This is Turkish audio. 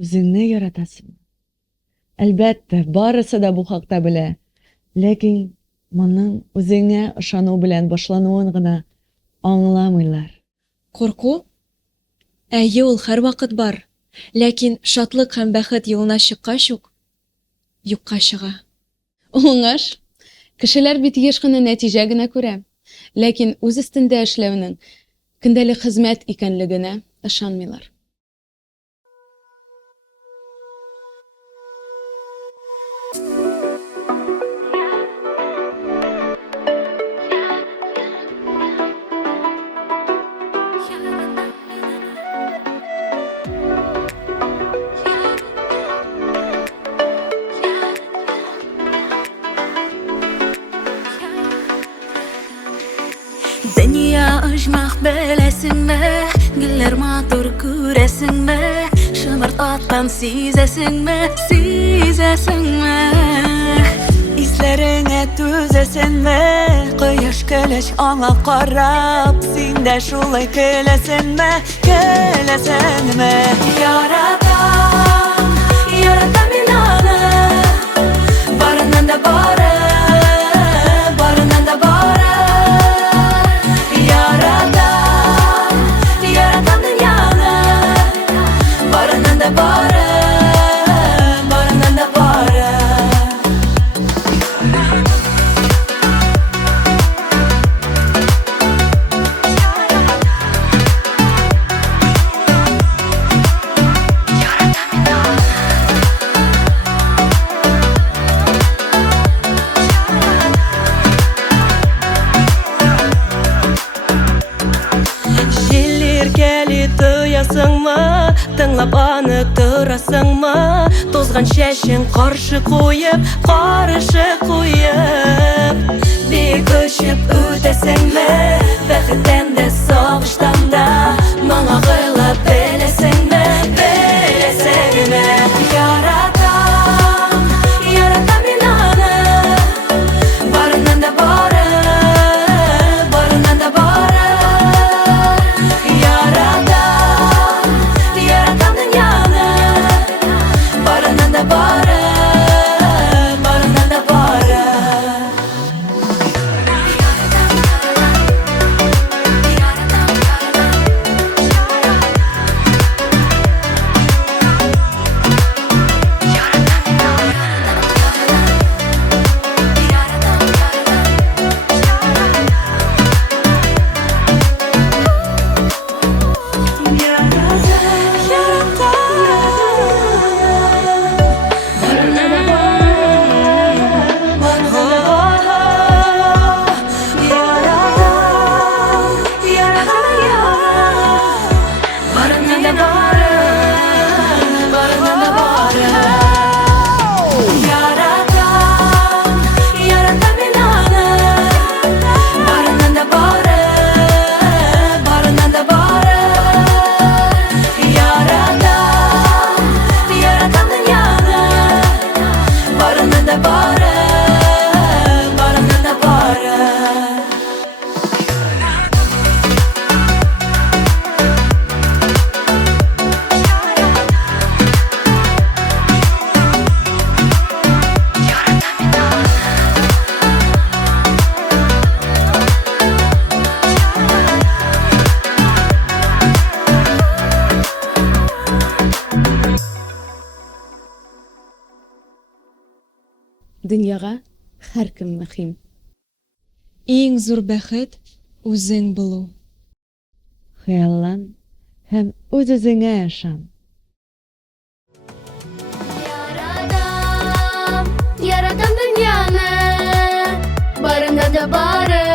o'zingni yaratasan. Albatta, barisi da bu haqda biladi. Lekin mening o'zingga ishonuv bilan boshlanuvini gina anglamaylar. Qo'rquv? Yo'l har vaqt bor. Lekin shodlik ham baxt yo'lina chiqqach-yo'q. Yo'qqa chiqa. O'ng'ash. Kishilar bitishgani natijagina ko'ra, lekin o'z ustida ishlavning kundalik xizmat ekanligini ishonmaylar. Dünya ışmaq biləsinmə, güllər matur görəsinmə, şımırt atdan sizəsinmə, sizəsinmə. İzlərinə düzəsinmə, qıyaş kələş ana qarab, sində şulay kələsinmə, kələsinmə. Yaradan, yaradan inanı, barından da barı, barından da barı. Tınlap anık durasın mı? Tozgan şeşin qarşı koyup, qarşı koyup. Bir köşüp ötesin mi? Bəxtdən də sağışdan da Mana qıyla biləsin mi? Biləsin mi? Yaradan, yaradan inanı, barından da barı, barından da barı. Dünyaga har kim muhim. Eng zo'r baxt o'zing bo'lu. Xayollan hem o'z-o'zingga ishon. Yaradan dünyani, barında da barı,